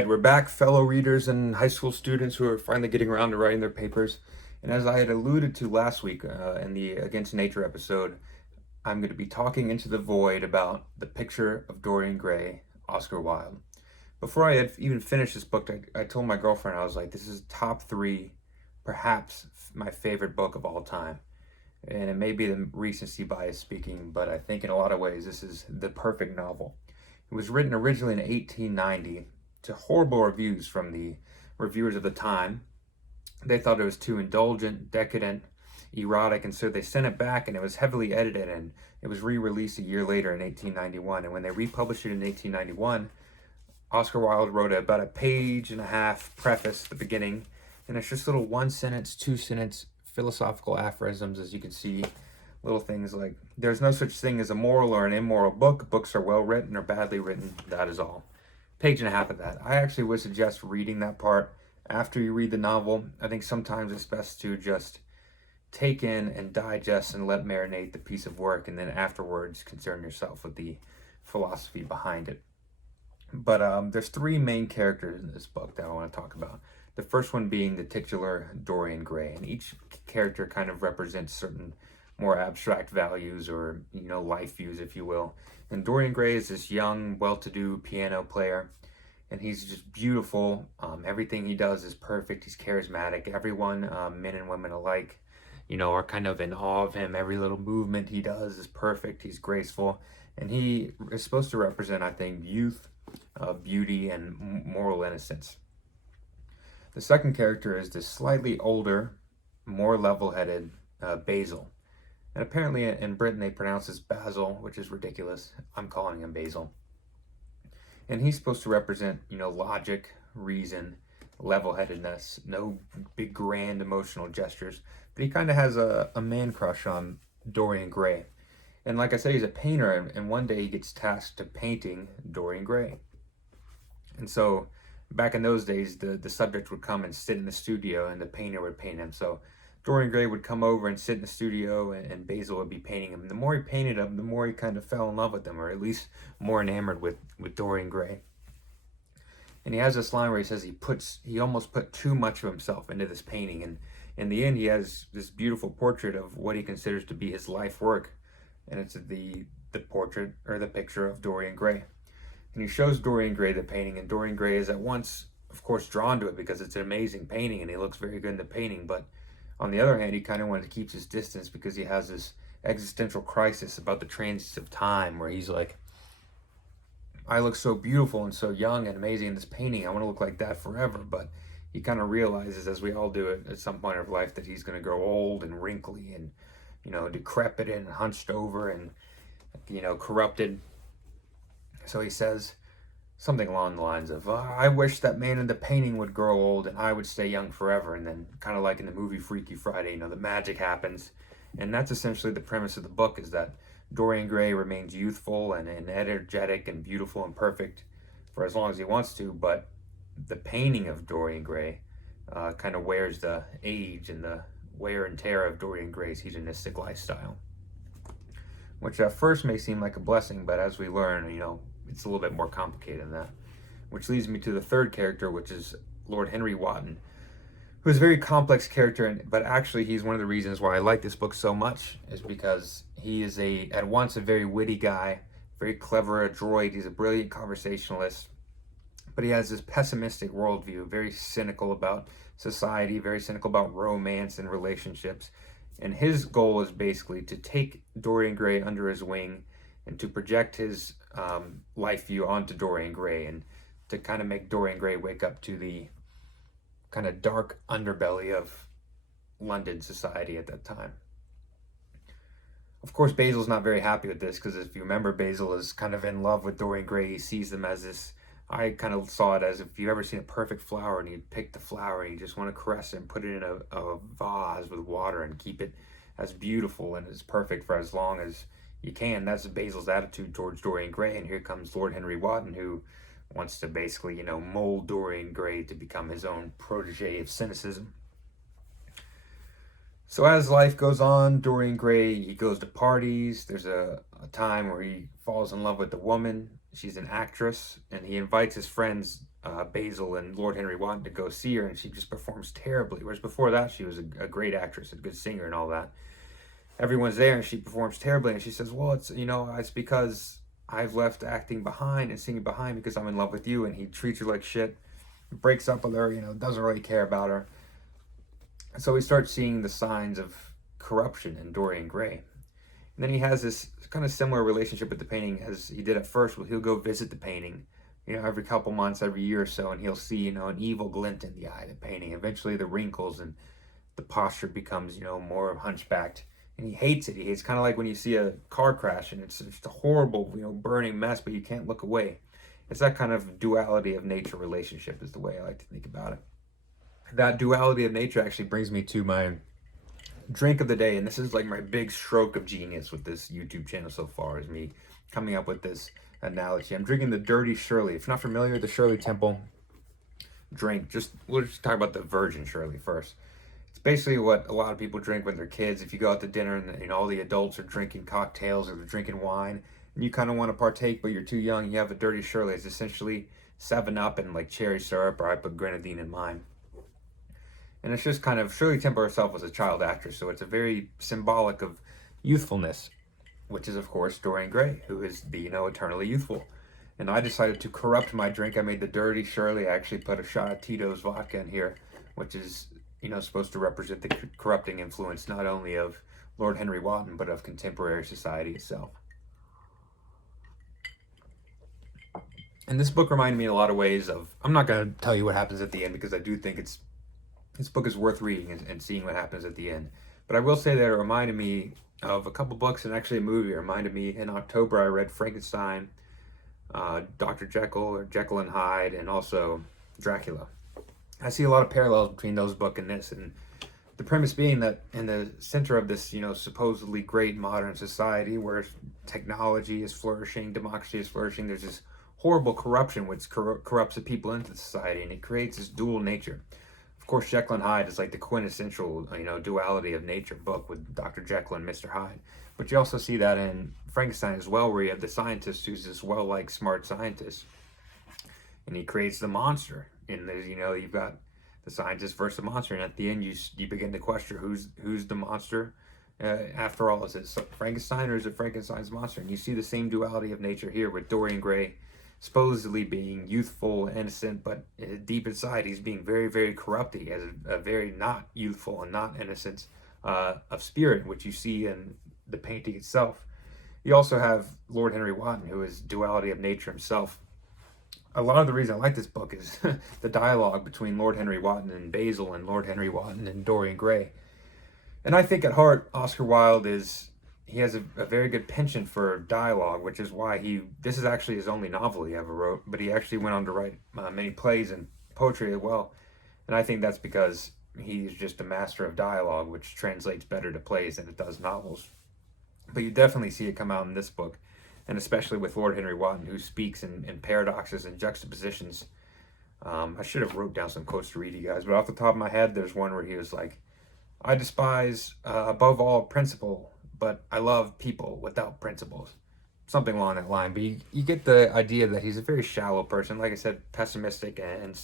right, we're back, fellow readers and high school students who are finally getting around to writing their papers. And as I had alluded to last week in the Against Nature episode, I'm going to be talking into the void about The Picture of Dorian Gray, Oscar Wilde. Before I had even finished this book, I told my girlfriend, I was like, this is top three, perhaps my favorite book of all time. And it may be the recency bias speaking, but I think in a lot of ways this is the perfect novel. It was written originally in 1890 to horrible reviews from the reviewers of the time. They thought it was too indulgent, decadent, erotic, and so they sent it back, and it was heavily edited, and it was re-released a year later in 1891. And when they republished it in 1891, Oscar Wilde wrote about a page and a half preface at the beginning, and it's just little one sentence, two sentence philosophical aphorisms, as you can see. Little things like, there's no such thing as a moral or an immoral book. Books are well written or badly written. That is all. Page and a half of that. I actually would suggest reading that part after you read the novel. I think sometimes it's best to just take in and digest and let marinate the piece of work, and then afterwards concern yourself with the philosophy behind it. But there's three main characters in this book that I want to talk about. The first one being the titular Dorian Gray, and each character kind of represents certain more abstract values or, life views, if you will. And Dorian Gray is this young, well-to-do piano player, and he's just beautiful. Everything he does is perfect. He's charismatic. Everyone, men and women alike, are kind of in awe of him. Every little movement he does is perfect. He's graceful, and he is supposed to represent, I think, youth, beauty, and moral innocence. The second character is this slightly older, more level-headed Basil. And apparently in Britain they pronounce this Basil, which is ridiculous. I'm calling him Basil. And he's supposed to represent, logic, reason, level-headedness, no big grand emotional gestures. But he kind of has a man crush on Dorian Gray. And like I said, he's a painter, and one day he gets tasked to painting Dorian Gray. And so back in those days, the subject would come and sit in the studio, and the painter would paint him. So Dorian Gray would come over and sit in the studio, and Basil would be painting him. And the more he painted him, the more he kind of fell in love with him, or at least more enamored with Dorian Gray. And he has this line where he says he almost put too much of himself into this painting. And in the end, he has this beautiful portrait of what he considers to be his life work. And it's the portrait, or the picture of Dorian Gray. And he shows Dorian Gray the painting, and Dorian Gray is at once, of course, drawn to it because it's an amazing painting, and he looks very good in the painting. But on the other hand, he kind of wanted to keep his distance because he has this existential crisis about the transience of time, where he's like, I look so beautiful and so young and amazing in this painting. I want to look like that forever. But he kind of realizes, as we all do at some point of life, that he's going to grow old and wrinkly and, decrepit and hunched over and, corrupted. So he says something along the lines of, I wish that man in the painting would grow old and I would stay young forever. And then kind of like in the movie Freaky Friday, the magic happens. And that's essentially the premise of the book, is that Dorian Gray remains youthful and energetic and beautiful and perfect for as long as he wants to. But the painting of Dorian Gray kind of wears the age and the wear and tear of Dorian Gray's hedonistic lifestyle. Which at first may seem like a blessing, but as we learn, it's a little bit more complicated than that. Which leads me to the third character, which is Lord Henry Wadden, who is a very complex character, but actually he's one of the reasons why I like this book so much, is because he is at once a very witty guy, very clever, adroit, he's a brilliant conversationalist, but he has this pessimistic worldview, very cynical about society, very cynical about romance and relationships. And his goal is basically to take Dorian Gray under his wing and to project his life view onto Dorian Gray, and to kind of make Dorian Gray wake up to the kind of dark underbelly of London society at that time. Of course, Basil's not very happy with this, because if you remember, Basil is kind of in love with Dorian Gray. He sees them as this, I kind of saw it as if you've ever seen a perfect flower and you pick the flower and you just want to caress it and put it in a vase with water and keep it as beautiful and as perfect for as long as you can. That's Basil's attitude towards Dorian Gray. And here comes Lord Henry Wadden, who wants to basically, mold Dorian Gray to become his own protege of cynicism. So as life goes on, Dorian Gray, he goes to parties. There's a time where he falls in love with a woman. She's an actress, and he invites his friends Basil and Lord Henry Wadden to go see her, and she just performs terribly. Whereas before that, she was a great actress, a good singer, and all that. Everyone's there, and she performs terribly, and she says, "Well, it's because I've left acting behind and singing behind because I'm in love with you." And he treats her like shit, breaks up with her, doesn't really care about her. So we start seeing the signs of corruption in Dorian Gray. And then he has this kind of similar relationship with the painting as he did at first. He'll go visit the painting, every couple months, every year or so, and he'll see, an evil glint in the eye of the painting. Eventually the wrinkles and the posture becomes, more hunchbacked. And he hates it. He hates, kind of like when you see a car crash and it's just a horrible, burning mess, but you can't look away. It's that kind of duality of nature relationship is the way I like to think about it. That duality of nature actually brings me to my drink of the day, and this is like my big stroke of genius with this YouTube channel so far, is me coming up with this analogy. I'm drinking the Dirty Shirley. If you're not familiar with the Shirley Temple drink, we'll just talk about the Virgin Shirley first. It's basically what a lot of people drink when they're kids. If you go out to dinner and all the adults are drinking cocktails or they're drinking wine, and you kind of want to partake, but you're too young, you have a Dirty Shirley. It's essentially 7-Up and like cherry syrup, or I put grenadine in mine. And it's just kind of, Shirley Temple herself was a child actress, so it's a very symbolic of youthfulness, which is, of course, Dorian Gray, who is the, eternally youthful. And I decided to corrupt my drink. I made the Dirty Shirley. I actually put a shot of Tito's vodka in here, which is, supposed to represent the corrupting influence not only of Lord Henry Wadden, but of contemporary society itself. And this book reminded me in a lot of ways of, I'm not going to tell you what happens at the end because I do think this book is worth reading and seeing what happens at the end. But I will say that it reminded me of a couple books and actually a movie. It reminded me, in October I read Frankenstein, Dr. Jekyll, or Jekyll and Hyde, and also Dracula. I see a lot of parallels between those books and this, and the premise being that in the center of this, supposedly great modern society where technology is flourishing, democracy is flourishing, there's this horrible corruption which corrupts the people into the society, and it creates this dual nature. Of course, Jekyll and Hyde is like the quintessential, duality of nature book with Dr. Jekyll and Mr. Hyde. But you also see that in Frankenstein as well, where you have the scientist who's this well-liked, smart scientist, and he creates the monster. And there's, you've got the scientist versus the monster, and at the end, you begin to question who's the monster. After all, is it Frankenstein or is it Frankenstein's monster? And you see the same duality of nature here with Dorian Gray supposedly being youthful, innocent, but deep inside he's being very, very corrupt. He has a very not youthful and not innocent of spirit, which you see in the painting itself. You also have Lord Henry Wadden, who is duality of nature himself. A lot of the reason I like this book is the dialogue between Lord Henry Wadden and Basil and Lord Henry Wadden and Dorian Gray. And I think at heart, Oscar Wilde he has a very good penchant for dialogue, which is why this is actually his only novel he ever wrote, but he actually went on to write many plays and poetry as well. And I think that's because he's just a master of dialogue, which translates better to plays than it does novels. But you definitely see it come out in this book, and especially with Lord Henry Wadden, who speaks in paradoxes and juxtapositions. I should have wrote down some quotes to read to you guys, but off the top of my head, there's one where he was like, "I despise, above all, principle, but I love people without principles." Something along that line. But you get the idea that he's a very shallow person. Like I said, pessimistic and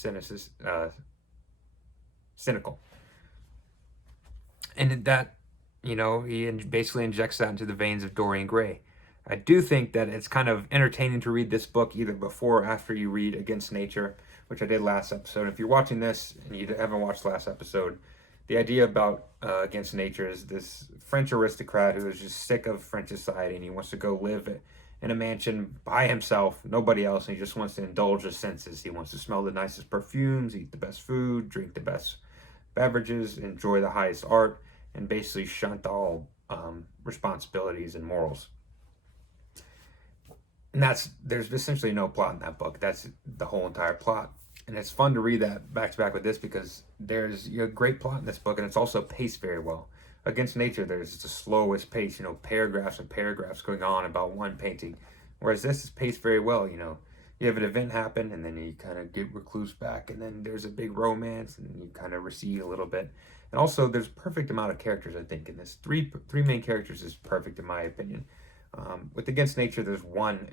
cynical. And that, he basically injects that into the veins of Dorian Gray. I do think that it's kind of entertaining to read this book either before or after you read Against Nature, which I did last episode. If you're watching this and you haven't watched last episode, the idea about Against Nature is this French aristocrat who is just sick of French society, and he wants to go live in a mansion by himself, nobody else, and he just wants to indulge his senses. He wants to smell the nicest perfumes, eat the best food, drink the best beverages, enjoy the highest art, and basically shunt all responsibilities and morals. And there's essentially no plot in that book. That's the whole entire plot. And it's fun to read that back to back with this because there's a great plot in this book, and it's also paced very well. Against Nature, there's the slowest pace, paragraphs and paragraphs going on about one painting. Whereas this is paced very well, you have an event happen, and then you kind of get recluse back, and then there's a big romance, and you kind of recede a little bit. And also, there's a perfect amount of characters, I think, in this. Three main characters is perfect, in my opinion. With Against Nature, there's one,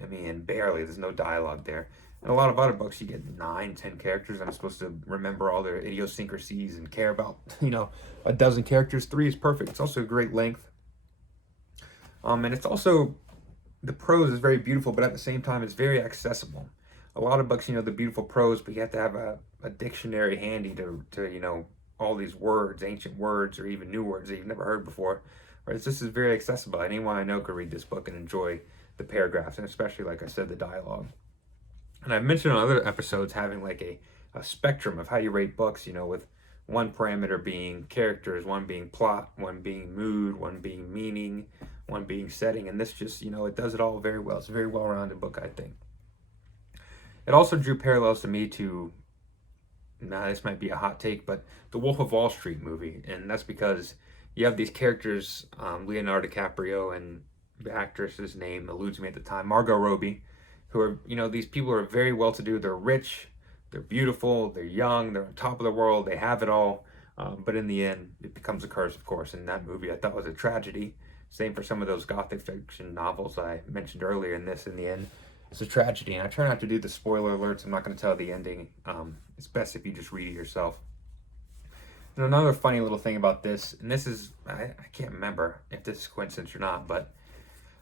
barely, there's no dialogue there. In a lot of other books, you get 9, 10 characters. I'm supposed to remember all their idiosyncrasies and care about, a dozen characters. 3 is perfect. It's also a great length. And it's also, the prose is very beautiful, but at the same time, it's very accessible. A lot of books, the beautiful prose, but you have to have a dictionary handy to all these words, ancient words, or even new words that you've never heard before. Whereas this is very accessible. Anyone I know could read this book and enjoy the paragraphs, and especially, like I said, the dialogue. And I've mentioned on other episodes having like a spectrum of how you rate books, with one parameter being characters, one being plot, one being mood, one being meaning, one being setting. And this just, it does it all very well. It's a very well-rounded book, I think. It also drew parallels to me to, this might be a hot take, but the Wolf of Wall Street movie. And that's because you have these characters, Leonardo DiCaprio, and the actress's name eludes me at the time, Margot Robbie, who are, these people are very well-to-do. They're rich, they're beautiful, they're young, they're on top of the world, they have it all. But in the end, it becomes a curse, of course. And that movie I thought was a tragedy. Same for some of those gothic fiction novels I mentioned earlier. In the end, it's a tragedy. And I try not to do the spoiler alerts. I'm not going to tell the ending. It's best if you just read it yourself. And another funny little thing about this, and this is, I can't remember if this is coincidence or not, but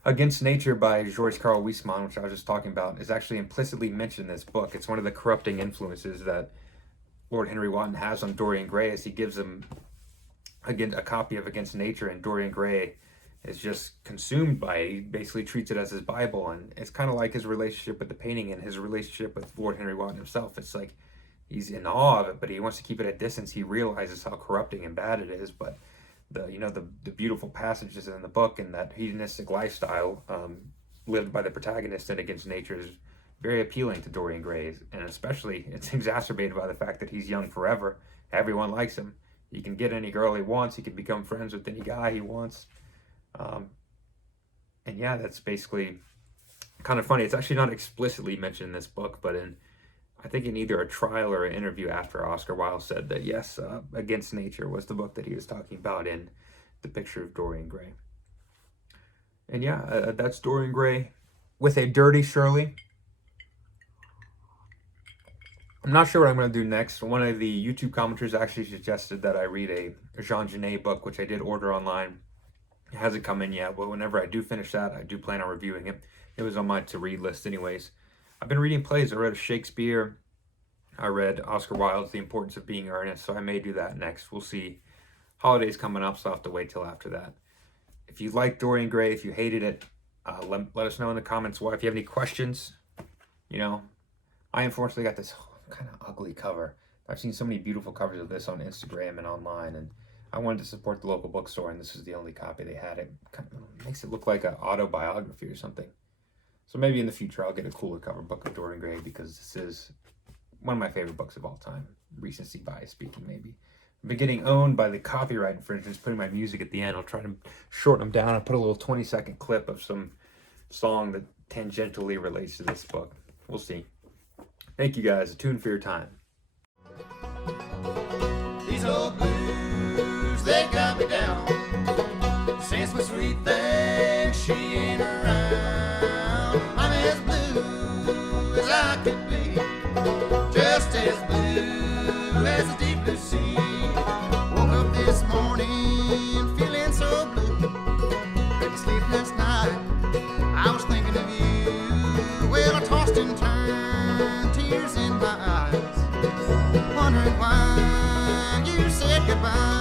Against Nature by Joyce Carol Huysmans, which I was just talking about, is actually implicitly mentioned in this book. It's one of the corrupting influences that Lord Henry Wotton has on Dorian Gray, as he gives him a copy of Against Nature, and Dorian Gray is just consumed by it. He basically treats it as his Bible, and it's kind of like his relationship with the painting and his relationship with Lord Henry Wotton himself. It's like he's in awe of it, but he wants to keep it at distance. He realizes how corrupting and bad it is, but the beautiful passages in the book and that hedonistic lifestyle lived by the protagonist in Against Nature is very appealing to Dorian Gray, and especially it's exacerbated by the fact that he's young forever. Everyone likes him. He can get any girl he wants. He can become friends with any guy he wants. And yeah, that's basically kind of funny. It's actually not explicitly mentioned in this book, but I think in either a trial or an interview after, Oscar Wilde said that yes, Against Nature was the book that he was talking about in The Picture of Dorian Gray. And yeah, that's Dorian Gray with a dirty Shirley. I'm not sure what I'm going to do next. One of the YouTube commenters actually suggested that I read a Jean Genet book, which I did order online. It hasn't come in yet, but whenever I do finish that, I do plan on reviewing it. It was on my to-read list anyways. I've been reading plays. I read Shakespeare. I read Oscar Wilde's The Importance of Being Earnest, so I may do that next. We'll see. Holidays coming up, so I'll have to wait till after that. If you liked Dorian Gray, if you hated it, let us know in the comments why. If you have any questions, I unfortunately got this kind of ugly cover. I've seen so many beautiful covers of this on Instagram and online, and I wanted to support the local bookstore, and this is the only copy they had. It kind of makes it look like an autobiography or something. So maybe in the future I'll get a cooler cover book of Dorian Gray, because this is one of my favorite books of all time. Recency bias speaking, maybe. I've been getting owned by the copyright infringements, putting my music at the end. I'll try to shorten them down and put a little 20-second clip of some song that tangentially relates to this book. We'll see. Thank you guys. Tune for your time. These old blues, they got me down. Since my sweet thing, she ain't around. I'm as blue as I could be, just as blue as the deep blue sea. Woke up this morning feeling so blue. Couldn't sleep last night, I was thinking of you. Well, I tossed and turned, tears in my eyes, wondering why you said goodbye.